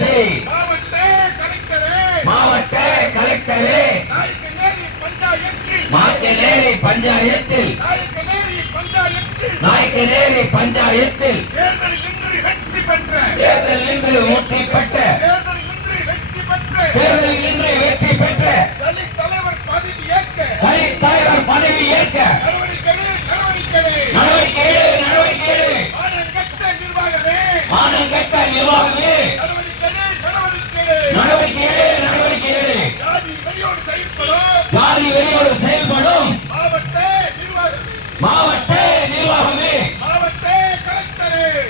செய் மாவட்ட கலெக்டரே. நாயக்கநேரி பஞ்சாயத்தில். நாயக்கநேரி பஞ்சாயத்தில். தேர்தல் இன்று வெற்றி பெற்ற. தேர்தல் இன்று வெற்றி பெற்ற. தலித் தலைவர் பதவி ஏற்க. நடவடிக்கை எடு, நடவடிக்கை எடு. ஆனங்கட்ட நிர்வாகமே. வெறியோடு செயல்படும் மாவட்ட நிர்வாகம்.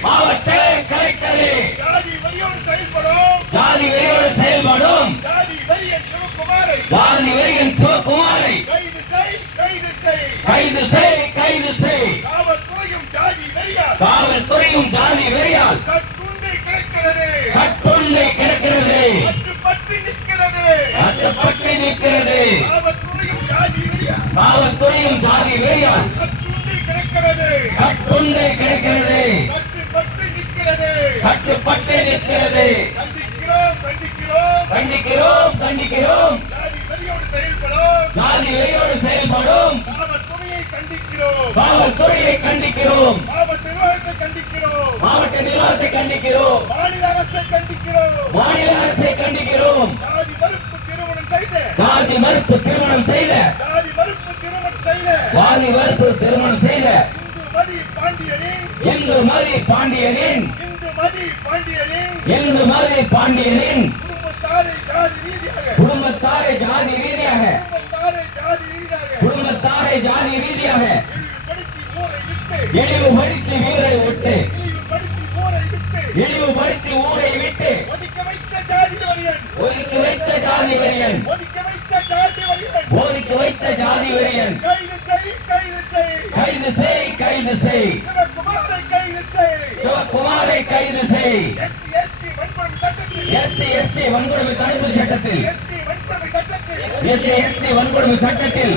மாவட்ட கலெக்டரே. ஜாதி வெளியோடு செயல்படும். ஜாதி வெறியோடு செயல்படும். ஜாதி வெறிய சிவகுமாரை. ஜாதி வெறியன் சிவகுமாரை. கைது செய் கைது செய் கைது செய் கைது செய் காவல்துறையும் ஜாதி வெறியால். காவல்துறையும் ஜாதி வெறியால். கட்டுண்டை கிடக்கிறது. கட்டுண்டை கிடக்கிறது. கட்டுப்பட்டு நிற்கிறது. கட்டுப்பட்டு நிற்கிறது. காவல்துறையும் ஜாதி வெறியால் கட்டுண்டை கிடக்கிறது. கட்டுப்பட்டு நிற்கிறது. கண்டிக்கிறோம் கண்டிக்கிறோம் ஜாதி வெறியோடு செயல்படும். நிர்வாகத்தை கண்டிக்கிறோம். மாவட்ட நிர்வாகத்தை கண்டிக்கிறோம். மாநில அரசை கண்டிக்கிறோம். மாநில அரசை கண்டிக்கிறோம். ஜாதி மறுப்பு திருமணம் செய்த. ஜாதி மறுப்பு திருமணம் செய்த. ஜாதி மறுப்பு திருமணம் செய்த. ஜாதி மறுப்பு திருமணம் செய்த. இந்து மதி பாண்டியனின் இந்து மதி பாண்டியனின். இந்து மதி பாண்டியனின் இந்து மதி பாண்டியனின். குடும்பத்தாரை ஜாதி ரீதியாக. குடும்பத்தாரை ஜாதி ரீதியாக. குடும்பத்தாரை ஜாதி ரீதியாக. குடும்பத்தாரை ஜாதி ரீதியாக. இழிவுபடுத்தி ஊரை விட்டு. இழிவுபடுத்தி வீரை விட்டு. இழிவுபடுத்தி ஊரை விட்டு. இழிவுபடுத்தி ஊரை ஒதுக்கி வைத்த ஜாதி வெறியன் ஒதுக்க வைத்த ஜாதி வெறியன் கைது செய் கைது செய். சிவகுமாரை கைது செய். எஸ்டி எஸ்டி வன்கொடுமை தடுப்பு சட்டத்தில். எஸ்டி எஸ்டி வன்கொடுமை சட்டத்தில்.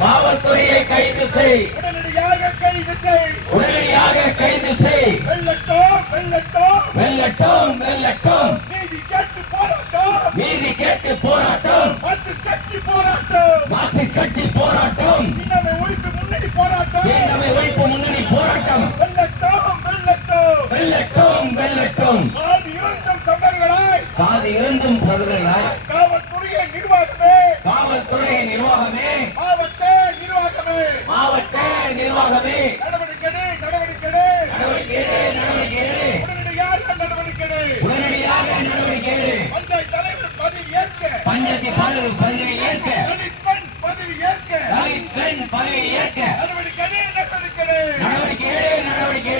காவல்துறையை கைது செய். உடனடியாக கைது செய். உடனடியாக கைது செய். வெள்ளட்டோம் வெள்ளட்டோம் வெல்லட்டும் வெல்லட்டும். நீதி கேட்டு போராட்டம். நீதி கேட்டு போராட்டம். மாற்று கட்சி போராட்டம். மார்க்சிஸ்ட் கட்சி போராட்டம். இன்னமை ஒழிப்பு முன்னணி போராட்டம். தீண்டமை ஒழிப்பு முன்னணி போராட்டம். வெள்ளட்டோம் வெள்ளட்டோம் வெல்லட்டும் வெல்லட்டும். ஆதி இறந்தும் சங்கங்களாய் காது இருந்தும் சதுரலாய் காவல்துறையை நிர்வாகமே. காவல்துறை நிர்வாகமே. மாவட்ட நிர்வாகமே. மாவட்ட நிர்வாகமே. பதவி ஏற்க. பதவி ஏற்க. பதவி ஏற்க. நடவடிக்கை நடவடிக்கை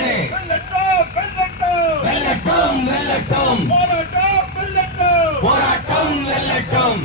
வெல்லட்டும் வெல்லட்டும். போராட்டம் வெள்ளட்டோம் போராட்டம் வெல்லட்டும்.